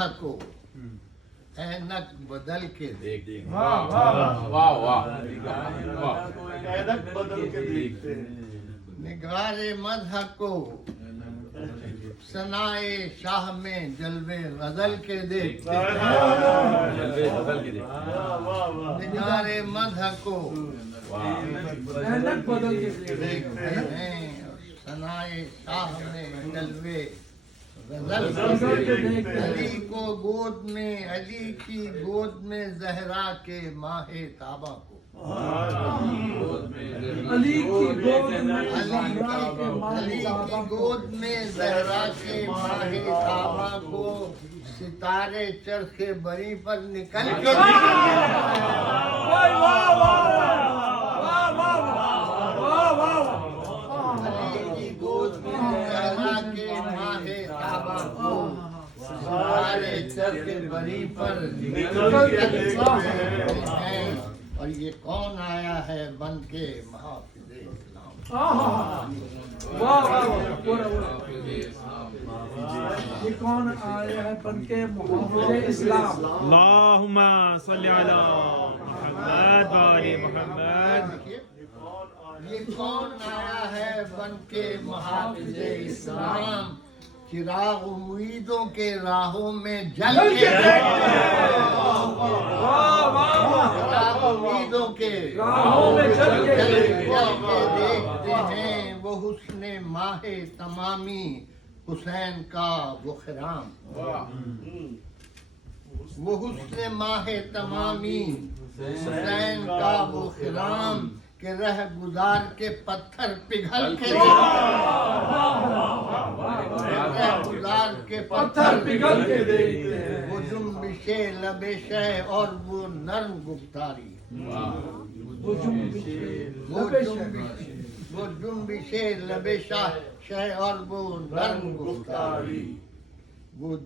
مدح کو اینک بدل کے دیکھ واہ واہ واہ واہ اینک بدل کے دیکھتے ہیں نگار مدح کو ثنائے شاہ میں جلوے غزل کے دیکھتے ہیں نگار مدح کو اینک بدل کے دیکھتے ہیں ثنائے شاہ میں جلوے غزل کے دیکھتے ہیں علی کو گود میں علی کی گود میں زہرا کے ماہ تابہ کو علی کی گود میں علی کی گود میں زہرا کے ماہ تابہ کو ستارے چرخ بری پر نکل کے علی کی گود میں زہرا کے ماہ تابہ کو ستارے چرخ بری پر نکل کے دیکھتے ہیں اور یہ کون آیا ہے بن کے محافظ اسلام یہ کون آیا ہے بن کے محافظ اسلام اللہم صلی علی محمد وآل محمد یہ کون آیا ہے بن کے محافظ اسلام چراغ امیدوں کے راہوں میں جل کے چراغ امیدوں کے راہوں میں جل کے دیکھتے ہیں وہ حسن ماہ تمامی حسین کا وہ خرام وہ حسن ماہ تمامی حسین کا وہ خرام کہ رہ گزار کے پتھر پگھل کے رہ گزار کے پتھر پگھل کے دیکھتے ہیں وہ جنبش لب شہ اور وہ نرم گفتاری وہ جنبش لب شہ اور وہ نرم گفتاری وہ